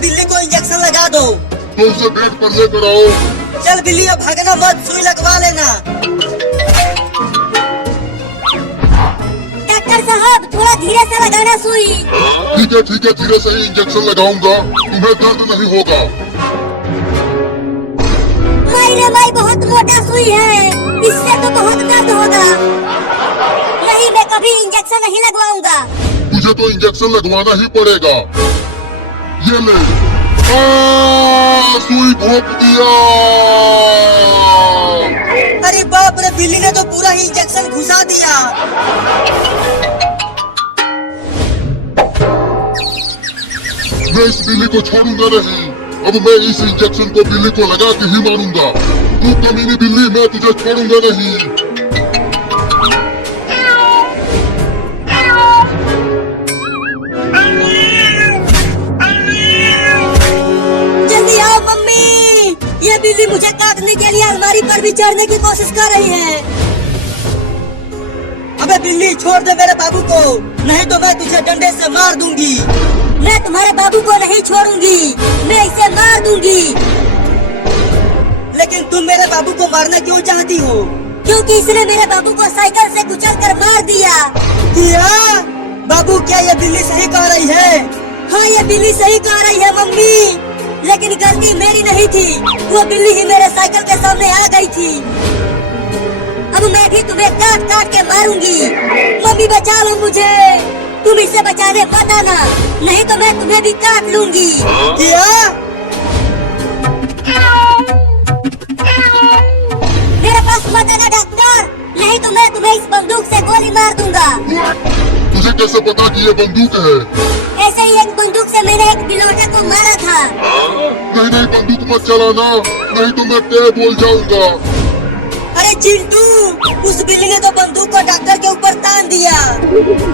बिल्ली को इंजेक्शन लगा दो। तो उसे बेड पर लेकर आओ। चल बिल्ली अब भागना मत, सुई लगवा लेना। डॉक्टर साहब थोड़ा धीरे से लगाना सुई। ठीक है धीरे से ही इंजेक्शन लगाऊंगा, तुम्हें दर्द नहीं होगा। माई बहुत मोटा सुई है, इससे तो बहुत दर्द होगा। नहीं, मैं कभी इंजेक्शन नहीं लगवाऊंगा। तुझे तो इंजेक्शन लगवाना ही पड़ेगा। ये ले, सुई घोंप दिया। अरे बाप रे, बिल्ली ने तो पूरा ही इंजेक्शन घुसा दिया। मैं इस बिल्ली को छोड़ूंगा नहीं। अब मैं इस इंजेक्शन को बिल्ली को लगा के ही मारूंगा। तू कमीनी बिल्ली, मैं तुझे छोड़ूंगा नहीं। जल्दी आओ मम्मी, ये बिल्ली मुझे काटने के लिए अलमारी पर भी चढ़ने की कोशिश कर रही है। अबे बिल्ली, छोड़ दे मेरे बाबू को, नहीं तो मैं तुझे डंडे से मार दूंगी। मैं तुम्हारे बाबू को नहीं छोड़ूंगी, मैं इसे मार दूंगी। लेकिन तुम मेरे बाबू को मारना क्यों चाहती हो? क्योंकि इसने मेरे बाबू को साइकिल से कुचलकर मार दिया। क्या बाबू, क्या ये बिल्ली सही कह रही है? हाँ, ये बिल्ली सही कह रही है मम्मी, लेकिन गलती मेरी नहीं थी। वो बिल्ली ही मेरे साइकिल के सामने आ गई थी। अब मैं भी तुम्हें काट काट के मारूंगी। मम्मी बचा लो मुझे, तुम इसे बचाने मत आना, नहीं तो मैं तुम्हें भी काट लूंगी। क्या? मेरे पास मत आना डॉक्टर, नहीं तो मैं तुम्हें इस बंदूक से गोली मार दूंगा। तुझे कैसे पता कि ये बंदूक है? ऐसे ही एक बंदूक से मैंने एक बिलोटा को मारा था। नहीं बंदूक मत चलाना, नहीं तो मैं तेरे बोल जाऊंगा। अरे चिंटू, उस बिल्ली ने तो बंदूक को डॉक्टर के ऊपर तान दिया।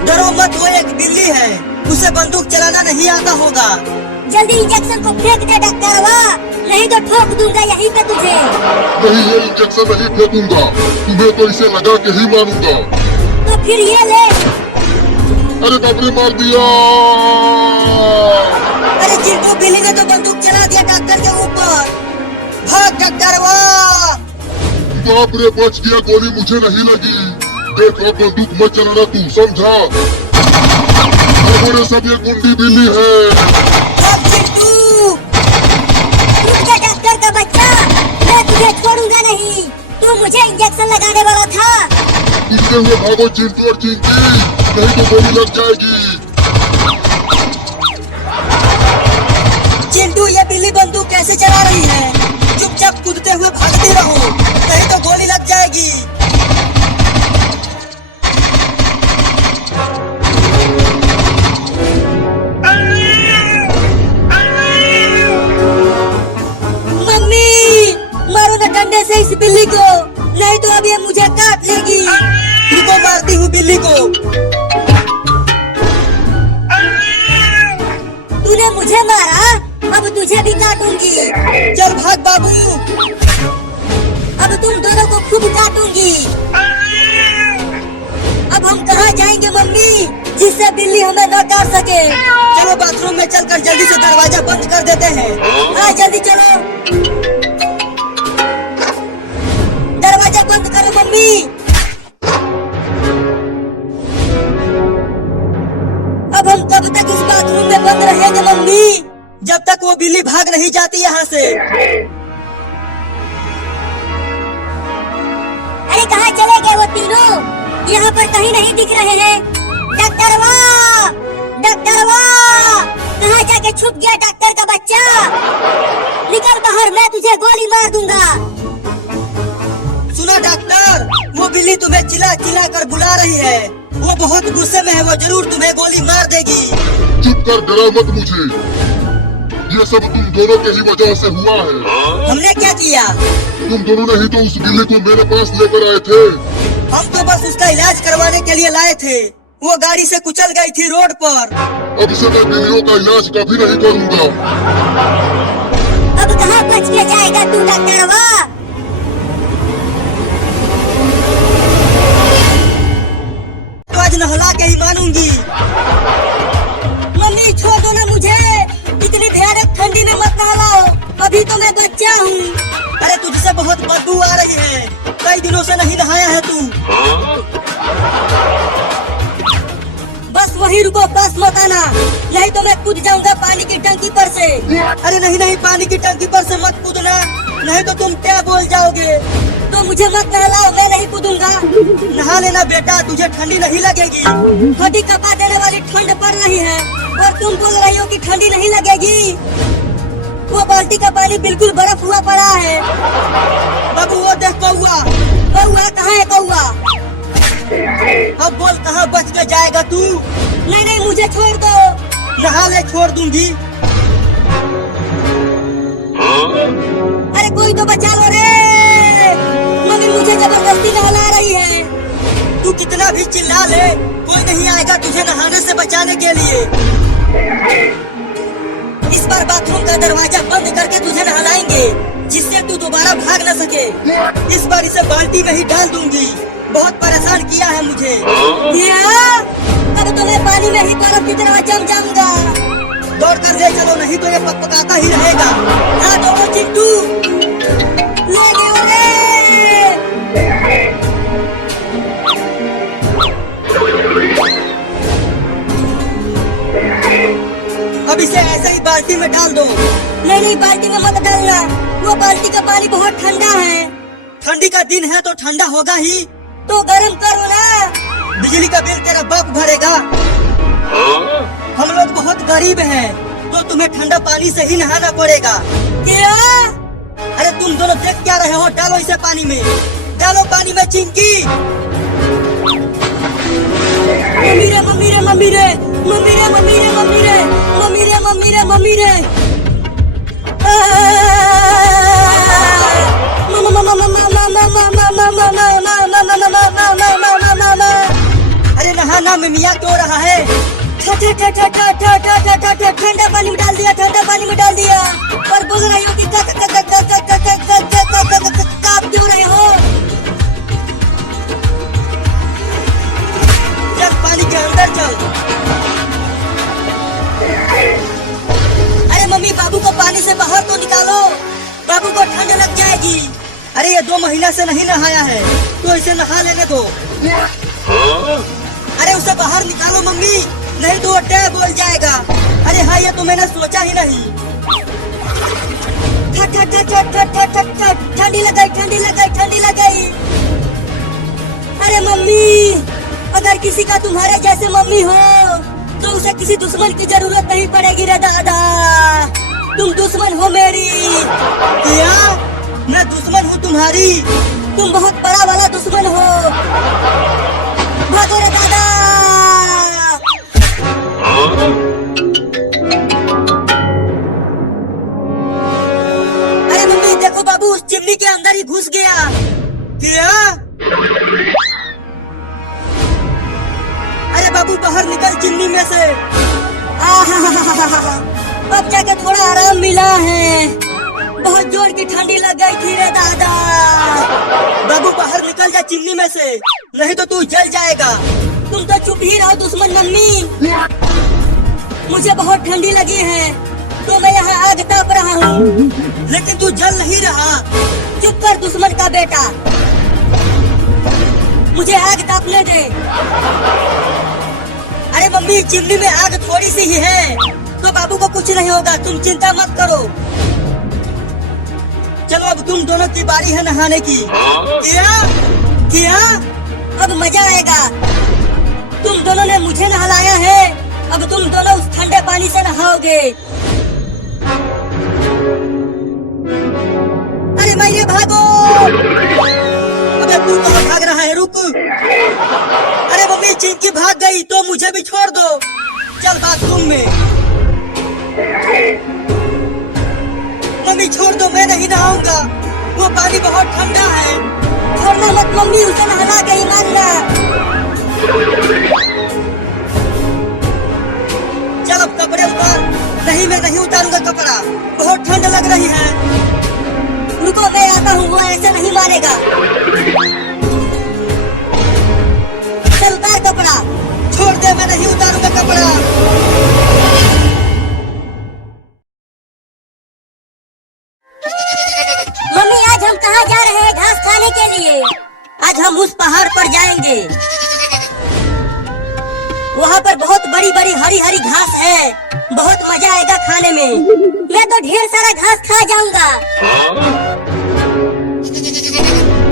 डरो मत, वो एक बिल्ली है, उसे बंदूक चलाना नहीं आता होगा। जल्दी इंजेक्शन को फेंक दे डॉक्टर, नहीं तो ठोक दूंगा यहीं पे तुझे। नहीं, ये इंजेक्शन नहीं फेंकूंगा, तुम्हें तो इसे लगा के ही मारूंगा। तो फिर ये ले। अरे बाप रे, मार दिया। अरे चिंटू, बिल्ली ने तो बंदूक चला दिया डॉक्टर के ऊपर। भाग डॉक्टर, वाह! बाप रे, बच गया, गोली मुझे नहीं लगी। देखो, बंदूक मत चलाना तू, समझा? हमारे सब ये गुंडी बिल्ली है। भाग चिंटू! डॉक्टर का बच्चा, मैं तुझे छोड़ूंगा नहीं। तू मुझे इंजेक्शन लगाने वाला था। इतने हुए भागो चिंटू और चिंटी, नहीं तो गोली लग जाएगी। चिंटू, ये बिल्ली बंदूक कैसे चला रही है? चुपचाप कूदते हुए भागते रहो, नहीं तो गोली लग जाएगी। मम्मी, मारो ना डंडे से इस बिल्ली को, नहीं तो अब ये मुझे काट लेगी। रुको, मारती हूँ बिल्ली को। तूने मुझे मारा, अब तुझे भी काटूंगी। चल भाग बाबू। अब तुम दोनों को खूब काटूंगी। अब हम कहाँ जाएंगे मम्मी, जिससे बिल्ली हमें न काट सके? चलो बाथरूम में चलकर जल्दी से दरवाजा बंद कर देते हैं। हाँ, जल्दी चलो, दरवाजा बंद करो मम्मी। अब हम कब तक इस बाथरूम में बंद रहेंगे मम्मी? जब तक वो बिल्ली भाग नहीं जाती यहाँ से। अरे कहाँ चले गए वो तीनों? यहाँ पर कहीं नहीं दिख रहे हैं। डॉक्टर वाह, डॉक्टर वाह, कहाँ जाके छुप गया डॉक्टर का बच्चा? निकल बाहर, मैं तुझे गोली मार दूंगा। सुना डॉक्टर, वो बिल्ली तुम्हें चिल्ला चिल्ला कर बुला रही है। वो बहुत गुस्से में है, वो जरूर तुम्हें गोली मार देगी। चुप कर, डरा मत मुझे। ये सब तुम दोनों के ही वजह से हुआ है। हमने क्या किया? तुम दोनों ने ही तो उस बिल्ली को मेरे पास लेकर आए थे। हम तो बस उसका इलाज करवाने के लिए लाए थे। वो गाड़ी से कुचल गई थी रोड पर। अब से मैं बिल्लियों का इलाज कभी नहीं करूंगा। अब कहाँ बच के जाएगा तू डॉक्टर वाह? तो आज नहला के ही मानूंगी। मम्मी छोड़ दो ना मुझे, इतनी भयानक अभी तो मैं बच्चा हूँ। अरे तुझसे बहुत बदबू आ रही है, कई दिनों से नहीं नहाया है तू। बस वही रुको, बस मत आना, नहीं तो मैं कूद जाऊंगा पानी की टंकी पर से। अरे नहीं नहीं, पानी की टंकी पर से मत कूदना, नहीं तो तुम क्या बोल जाओगे। तो मुझे मत नहलाओ, मैं नहीं कूदूंगा। नहा लेना बेटा, तुझे ठंडी नहीं लगेगी। हड्डी कपा देने वाली ठंड पड़ रही है और तुम बोल रही हो कि ठंडी नहीं लगेगी। वो बाल्टी का पानी बिल्कुल बर्फ हुआ पड़ा है। बाबू वो देख कौआ। कौआ कहाँ है कौआ? अब बोल कहाँ बच के जाएगा तू। नहीं नहीं, मुझे छोड़ दो। नहा ले, छोड़ दूंगी। अरे कोई तो बचा लो रे, मम्मी मुझे जबरदस्ती नहला रही है। तू कितना भी चिल्ला ले, कोई नहीं आएगा तुझे नहाने से बचाने के लिए। इस बार बाथरूम का दरवाजा बंद करके तुझे नहलाएंगे, जिससे तू दोबारा भाग न सके। इस बार इसे बाल्टी में ही डाल दूंगी, बहुत परेशान किया है मुझे। क्या? तब तो मैं पानी में ही बर्फ की तरह जम जाऊंगा। दौड़ कर ले चलो, नहीं तो ये पकपकाता ही रहेगा। हाँ दौड़ो चिंटू, ले गए रे। अब इसे ऐसे ही बाल्टी में डाल दो। नहीं नहीं, बाल्टी में मत डालना, वो बाल्टी का पानी बहुत ठंडा है। ठंडी का दिन है तो ठंडा होगा ही। तो गर्म करो ना। बिजली का बिल तेरा बाप भरेगा। हम लोग बहुत गरीब हैं, तो तुम्हें ठंडा पानी से ही नहाना पड़ेगा। क्या? अरे तुम दोनों देख क्या रहे हो, डालो इसे पानी में, डालो पानी में चिंकी। मम्मी रे मम्मी रे मम्मी रे मम्मी रे मम्मी रे मम्मी रे मम्मी रे मम्मी रे मम्मी रे। अरे नहाना में मियाँ क्यों रहा है। ठंडा पानी में डाल दिया, ठंडा पानी में डाल दिया। और बोल रही हो कि कांप क्यों रहे हो? चल पानी के अंदर चल। अरे मम्मी, बाबू को पानी से बाहर तो निकालो, बाबू को ठंड लग जाएगी। अरे ये 2 महीना से नहीं नहाया है, तो इसे नहा लेने दो। अरे उसे बाहर निकालो मम्मी, नहीं तो वो टैब बोल जाएगा। अरे हाँ, ये तो मैंने सोचा ही नहीं। ठंडी लग गई, ठंडी लग गई, ठंडी लग गई। अरे मम्मी, अगर किसी का तुम्हारे जैसे मम्मी हो तो उसे किसी दुश्मन की जरूरत नहीं पड़ेगी रे दादा। तुम दुश्मन हो मेरी। क्या? मैं दुश्मन हूँ तुम्हारी? तुम बहुत बड़ा वाला दुश्मन हो। भागो रे दादा। अरे मम्मी देखो, बाबू उस चिमनी के अंदर ही घुस गया। क्या? अरे बाबू बाहर निकल चिमनी में से। अब जाके थोड़ा आराम मिला है, बहुत जोर की ठंडी लग गई थी रे दादा। बाबू बाहर निकल जा चिमनी में से, नहीं तो तू जल जाएगा। तुम तो चुप ही रहो दुश्मन मम्मी। मुझे बहुत ठंडी लगी है तो मैं यहाँ आग ताप रहा हूँ। लेकिन तू जल नहीं रहा। चुप कर दुश्मन का बेटा, मुझे आग तापने दे। अरे मम्मी, चिमनी में आग थोड़ी सी ही है, तो बाबू को कुछ नहीं होगा, तुम चिंता मत करो। चलो अब तुम दोनों की बारी है नहाने की। क्या? क्या? अब मजा आएगा। तुम दोनों ने मुझे नहलाया है, अब तुम दोनों उस ठंडे पानी से नहाओगे। अरे मैया भागो। अबे तू कहाँ भाग रहा है, रुक। अरे मम्मी, चिंकी भाग गई तो मुझे भी छोड़ दो। चल बाथरूम में। मम्मी छोड़ दो, मैं नहीं नहाऊंगा, वो पानी बहुत ठंडा है। छोड़ना मत मम्मी, उसे नहला के ही मानना। चल अब कपड़े उतार। नहीं, मैं नहीं उतारूंगा कपड़ा, बहुत ठंड लग रही है। रुको मैं आता हूँ, वो ऐसे नहीं मानेगा। चल उतार कपड़ा। छोड़ दे, मैं नहीं उतारूंगा कपड़ा। लिए। आज हम उस पहाड़ पर जाएंगे। वहाँ पर बहुत बड़ी बड़ी हरी हरी घास है। बहुत मजा आएगा खाने में। मैं तो ढेर सारा घास खा जाऊंगा।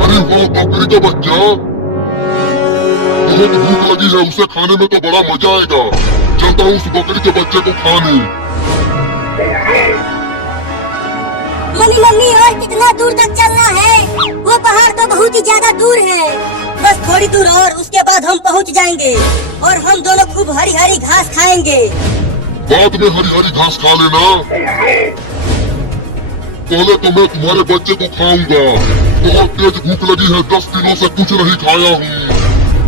अरे वाह बकरी का बच्चा, बहुत भूख लगी है, उसे खाने में तो बड़ा मजा आएगा। चलता हूँ उस बकरी के बच्चे को खाने। मम्मी मम्मी, और कितना दूर तक चलना है? वो पहाड़ तो बहुत ही ज्यादा दूर है। बस थोड़ी दूर और उसके बाद हम पहुंच जाएंगे और हम दोनों खूब हरी हरी घास खाएंगे। बाद में हरी हरी घास खा लेना। पहले तो मैं तुम्हारे बच्चे को खाऊंगा। बहुत तेज भूख लगी है, 10 दिनों से कुछ नहीं खाया हूँ।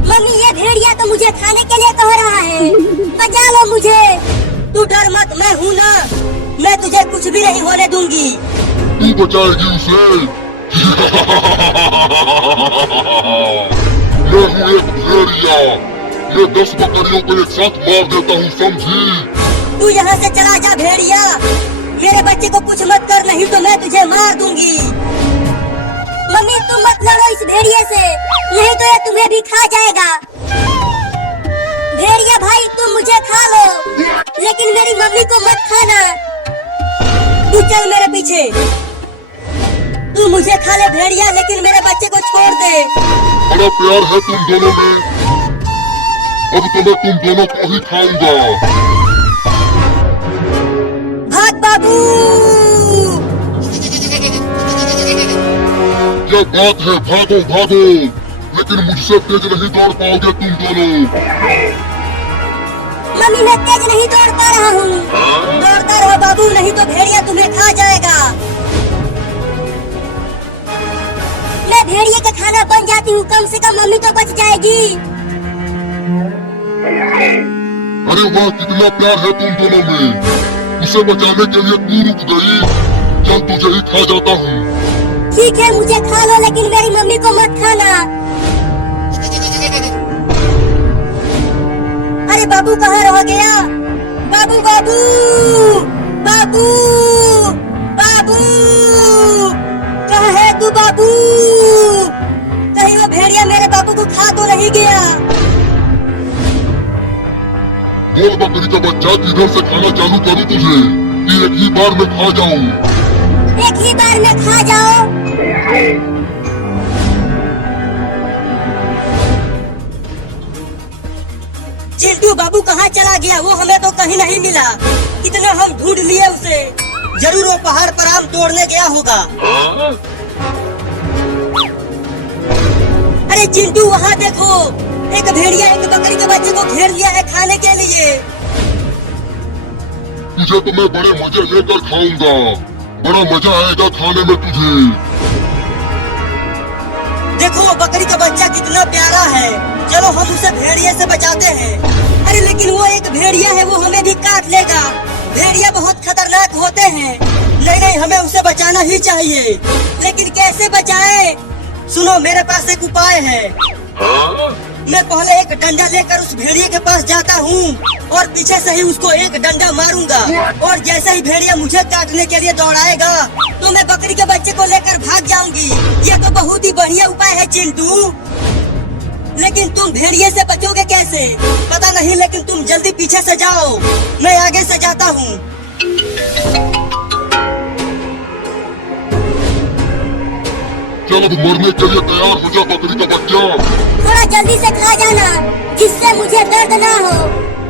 मम्मी, ये भेड़िया तो मुझे खाने के लिए कह रहा है। बचा लो मुझे। तू डर मत, मैं हूँ ना। मैं तुझे कुछ भी नहीं होने दूंगी। तू बचाएगी उसे। मैं हूँ एक भेड़िया। मैं 10 बकरियों को एक साथ मार देता हूँ, समझी? तू यहाँ से चला जा भेड़िया। मेरे बच्चे को कुछ मत कर, नहीं तो मैं तुझे मार दूंगी। मम्मी, तुम मत लड़ो इस भेड़िए से, नहीं तो ये तुम्हें भी खा जाएगा। भेड़िया भाई, तुम मुझे खा लो, लेकिन मेरी मम्मी को मत खाना। तू चल मेरे पीछे। तू मुझे खा ले भेड़िया, लेकिन मेरे बच्चे को छोड़ दे। बड़ा प्यार है तुम दोनों में। अब तो मैं तुम दोनों को ही खाऊंगा। भाग बाबू। क्या बात है, भागो भागो, लेकिन मुझसे तेज नहीं दौड़ पाओगे तुम दोनों। मम्मी, मैं तेज नहीं दौड़ पा रहा हूँ। दौड़ता रहो बाबू, नहीं तो भेड़िया तुम्हें खा जाएगा। मैं भेड़िए का खाना बन जाती हूँ, कम से कम मम्मी तो बच जाएगी। अरे वाह, कितना प्यार है तुम दोनों में। उसे बचाने के लिए तू रुक गई। चल तुझे ही खा जाता हूँ। ठीक है, मुझे खा लो, लेकिन मेरी मम्मी को मत खाना। अरे बाबू कहाँ रह गया? बाबू बाबू बाबू बाबू, कहाँ है तू बाबू? कहीं वो भेड़िया मेरे बाबू को खा तो नहीं गया? बोल बकरी का बच्चा, किधर से खाना चालू करूँ तुझे कि एक ही बार में खा जाऊँ? एक ही बार में खा जाओ। चिंटू बाबू कहाँ चला गया? वो हमें तो कहीं नहीं मिला। कितना हम ढूंढ लिए उसे। जरूर वो पहाड़ पर आम तोड़ने गया होगा। अरे चिंटू, वहाँ देखो, एक भेड़िया एक बकरी के बच्चे को घेर लिया है खाने के लिए। तुझे तो मैं बड़े मजे लेकर खाऊंगा। बड़ा मजा आएगा खाने में तुझे। देखो बकरी का बच्चा कितना प्यारा है। चलो हम उसे भेड़िए से बचाते हैं। अरे लेकिन वो एक भेड़िया है, वो हमें भी काट लेगा। भेड़िया बहुत खतरनाक होते हैं। नहीं नहीं, हमें उसे बचाना ही चाहिए। लेकिन कैसे बचाएं? सुनो, मेरे पास एक उपाय है। मैं पहले एक डंडा लेकर उस भेड़िए के पास जाता हूँ और पीछे से ही उसको एक डंडा मारूंगा। और जैसे ही भेड़िया मुझे काटने के लिए दौड़ाएगा तो मैं बकरी के बच्चे को लेकर भाग जाऊंगी। ये तो बहुत ही बढ़िया उपाय है चिंटू। लेकिन तुम भेड़िए से बचोगे कैसे? पता नहीं, लेकिन तुम जल्दी पीछे से जाओ, मैं आगे से जाता हूँ। चल अब मरने के लिए तैयार हो जा बकरी का बच्चा। थोड़ा जल्दी से खा जाना, जिससे मुझे दर्द ना हो।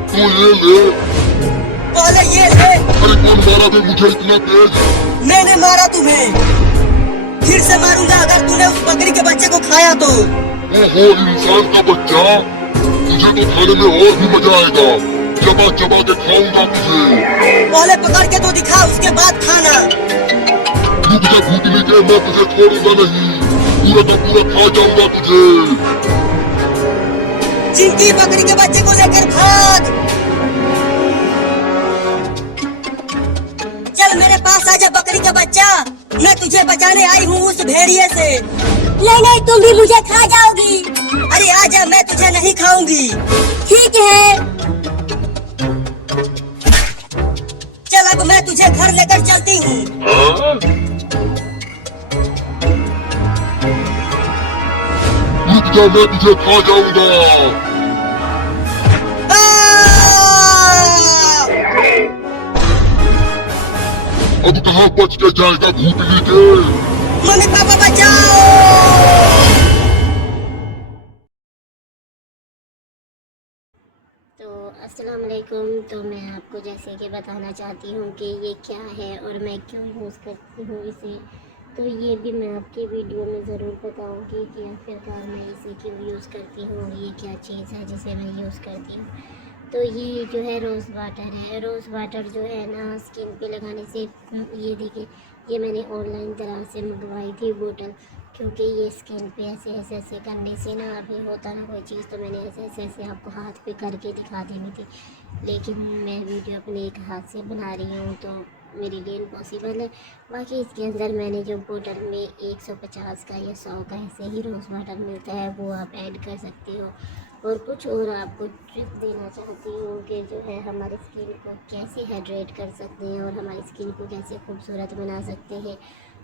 तू ये ले। पहले ये ले। अरे कौन मारा बे मुझे इतना तेज? मैंने मारा तुम्हें। फिर से मारूंगा अगर तूने उस बकरी के बच्चे को खाया तो। ओहो इंसान का बच्चा, तुझे तो खाने में और भी मजा आएगा। चबा चबा के खाऊंगा तुझे। पहले पकड़ के तो दिखा, उसके बाद खाना। रुक जा भूतनी के, मैं तुझे छोड़ूंगा नहीं। पूरा का पूरा खा जाऊंगा तुझे। चिंकी, बकरी के बच्चे को लेकर भाग। चल मेरे पास आजा बकरी का बच्चा, मैं तुझे बचाने आई हूँ उस भेड़िए से। नहीं नहीं, तुम भी मुझे खा जाओगी। अरे आजा, मैं तुझे नहीं खाऊंगी। ठीक है। चल अब मैं तुझे घर लेकर चलती हूँ। जा, मैं तुझे खा जाऊंगा। अब कहाँ बच के जाएगा भूतली के। मम्मी पापा बचाओ। तो अस्सलाम वालेकुम। तो मैं आपको जैसे कि बताना चाहती हूँ कि ये क्या है और मैं क्यों यूज़ करती हूँ इसे। तो ये भी मैं आपकी वीडियो में ज़रूर बताऊँगी कि आखिरकार मैं इसे क्यों यूज़ करती हूँ और ये क्या चीज़ है जिसे मैं यूज़ करती हूँ। तो ये जो है रोज़ वाटर है। रोज़ वाटर जो है ना स्किन पे लगाने से ये देखिए, ये मैंने ऑनलाइन तरह से मंगवाई थी बोतल, क्योंकि ये स्किन पे ऐसे करने से ना अभी होता ना कोई चीज़, तो मैंने ऐसे आपको हाथ पे करके दिखा देनी थी, लेकिन मैं वीडियो अपने एक हाथ से बना रही हूँ तो मेरे लिए इम्पॉसिबल है। बाकी इसके अंदर मैंने जो बोतल में 150 का या 100 का ऐसे ही रोज़ वाटर मिलता है वो आप ऐड कर सकते हो। और कुछ और आपको ट्रिप देना चाहती हूँ कि जो है हमारी स्किन को कैसे हाइड्रेट कर सकते हैं और हमारी स्किन को कैसे खूबसूरत बना सकते हैं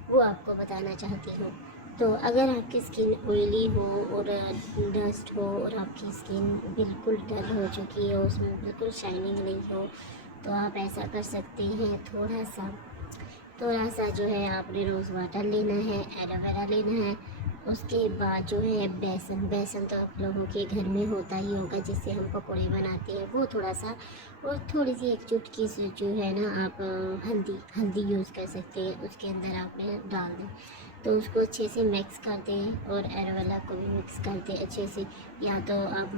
वो आपको बताना चाहती हूँ। तो अगर आपकी स्किन ऑयली हो और डस्ट हो और आपकी स्किन बिल्कुल डल हो चुकी है, उसमें बिल्कुल शाइनिंग नहीं हो, तो आप ऐसा कर सकते हैं। थोड़ा सा जो है आपने रोज़ वाटर लेना है, एलोवेरा लेना है, उसके बाद जो है बेसन तो आप लोगों के घर में होता ही होगा जिससे हम पकौड़े बनाते हैं, वो थोड़ा सा, और थोड़ी सी एक चुटकी से जो है ना आप हल्दी यूज़ कर सकते हैं, उसके अंदर आपने डाल दें। तो उसको अच्छे से मिक्स कर दें और एलोवेरा को भी मिक्स कर दें अच्छे से। या तो आप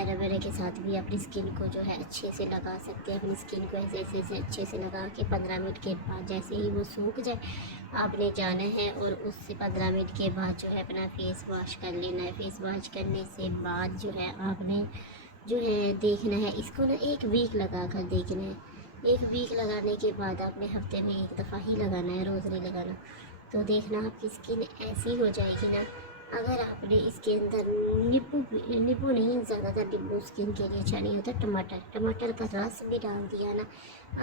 एलोवेरा के साथ भी अपनी स्किन को जो है अच्छे से लगा सकते हैं। अपनी स्किन को ऐसे अच्छे से लगा के 15 मिनट के बाद जैसे ही वो सूख जाए आपने जाना है और उससे 15 मिनट के बाद जो है अपना फेस वॉश कर लेना है। फेस वॉश करने से बाद जो है आपने जो है देखना है, इसको ना 1 वीक लगा कर देखना है। 1 वीक लगाने के बाद आपने हफ्ते में 1 दफ़ा ही लगाना है, रोज़ नहीं लगाना। तो देखना आपकी स्किन ऐसी हो जाएगी ना। अगर आपने इसके अंदर नींबू नहीं, ज़्यादातर नींबू स्किन के लिए अच्छा नहीं होता, टमाटर का रस भी डाल दिया ना,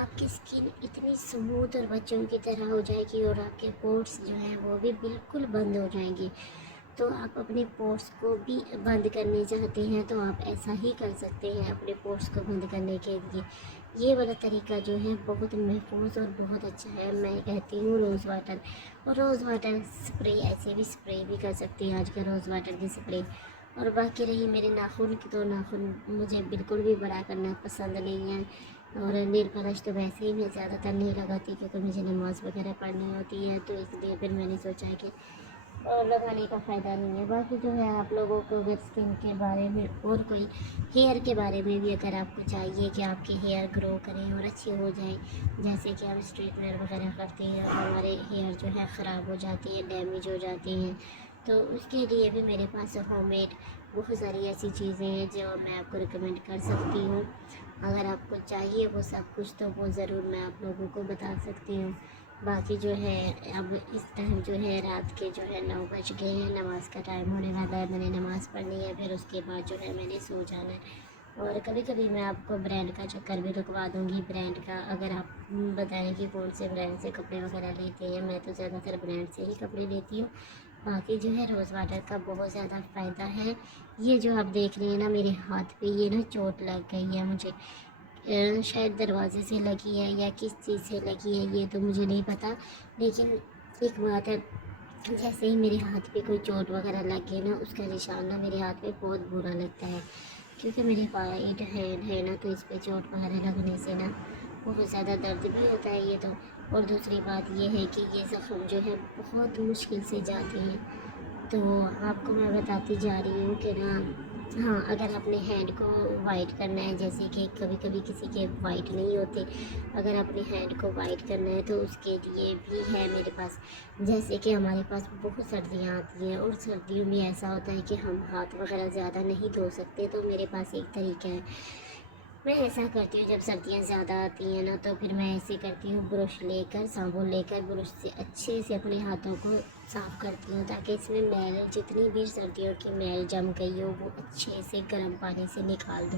आपकी स्किन इतनी स्मूथ और बच्चों की तरह हो जाएगी और आपके पोर्स जो हैं वो भी बिल्कुल बंद हो जाएंगे। तो आप अपने पोर्स को भी बंद करने चाहते हैं तो आप ऐसा ही कर सकते हैं अपने पोर्स को बंद करने के लिए। ये वाला तरीका जो है बहुत महफूज और बहुत अच्छा है। मैं कहती हूँ रोज़ वाटर, और रोज़ वाटर स्प्रे ऐसे भी स्प्रे भी कर सकते हैं आजकल रोज़ वाटर की स्प्रे। और बाकी रही मेरे नाखून की, तो नाखून मुझे बिल्कुल भी बड़ा करना पसंद नहीं है, और नेल पॉलिश तो वैसे ही मैं ज़्यादातर नहीं लगाती क्योंकि मुझे नमाज़ वगैरह पढ़नी होती है, तो इसलिए फिर मैंने सोचा है कि और लगाने का फ़ायदा नहीं है। बाकी जो है आप लोगों को अगर स्किन के बारे में और कोई हेयर के बारे में भी अगर आपको चाहिए कि आपके हेयर ग्रो करें और अच्छे हो जाए, जैसे कि आप स्ट्रेटनर वगैरह करते हैं और हमारे हेयर जो है ख़राब हो जाती है, डैमेज हो जाती हैं, तो उसके लिए भी मेरे पास होममेड बहुत सारी ऐसी चीज़ें हैं जो मैं आपको रिकमेंड कर सकती हूँ। अगर आपको चाहिए वो सब कुछ तो वो ज़रूर मैं आप लोगों को बता सकती हूँ। बाकी जो है अब इस टाइम जो है रात के जो है 9 बज गए हैं, नमाज़ का टाइम होने वाला है, मैंने नमाज़ पढ़नी है, फिर उसके बाद जो है मैंने सो जाना है। और कभी कभी मैं आपको ब्रांड का चक्कर भी रुकवा दूँगी, ब्रांड का अगर आप बताएं कि कौन से ब्रांड से कपड़े वगैरह लेते हैं। मैं तो ज़्यादातर ब्रांड से ही कपड़े लेती हूँ। बाकी जो है रोज़ वाटर का बहुत ज़्यादा फ़ायदा है। ये जो आप देख रहे हैं ना मेरे हाथ पे, ये ना चोट लग गई है मुझे, शायद दरवाजे से लगी है या किस चीज़ से लगी है ये तो मुझे नहीं पता, लेकिन एक बात है, जैसे ही मेरे हाथ पे कोई चोट वगैरह लग गई ना उसका निशान ना मेरे हाथ पे बहुत बुरा लगता है, क्योंकि मेरे वाइट हैंड है ना, तो इस पर चोट वगैरह लगने से ना बहुत ज़्यादा दर्द भी होता है ये तो। और दूसरी बात ये है कि ये ज़ख्म जो है बहुत मुश्किल से जाते हैं। तो आपको मैं बताती जा रही हूँ कि ना, हाँ, अगर अपने हैंड को वाइट करना है, जैसे कि कभी कभी किसी के वाइट नहीं होते, अगर अपने हैंड को वाइट करना है तो उसके लिए भी है मेरे पास। जैसे कि हमारे पास बहुत सर्दियाँ आती हैं और सर्दियों में ऐसा होता है कि हम हाथ वगैरह ज़्यादा नहीं धो सकते, तो मेरे पास एक तरीका है। मैं ऐसा करती हूँ जब सर्दियाँ ज़्यादा आती हैं ना, तो फिर मैं ऐसे करती हूँ, ब्रश लेकर, साबुन लेकर ब्रश से अच्छे से अपने हाथों को साफ़ करती हूँ, ताकि इसमें मैल, जितनी भी सर्दियों की मैल जम गई हो वो अच्छे से गर्म पानी से निकाल दो।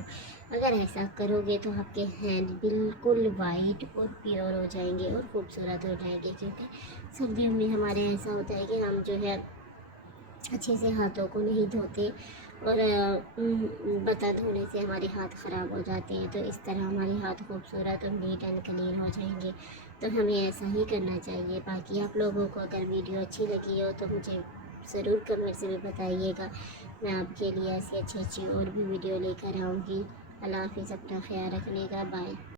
अगर ऐसा करोगे तो आपके हैंड बिल्कुल वाइट और प्योर हो जाएंगे और खूबसूरत हो जाएंगे, क्योंकि सर्दियों में हमारे ऐसा होता है कि हम जो है अच्छे से हाथों को नहीं धोते और बर्तन धोने से हमारे हाथ ख़राब हो जाते हैं। तो इस तरह हमारे हाथ खूबसूरत और नीट एंड क्लीन हो जाएंगे। तो हमें ऐसा ही करना चाहिए। बाकी आप लोगों को अगर वीडियो अच्छी लगी हो तो मुझे ज़रूर कमेंट से भी बताइएगा। मैं आपके लिए ऐसी अच्छी अच्छी और भी वीडियो लेकर आऊँगी। अल्लाह हाफिज़, अपना ख्याल रखने का, बाय।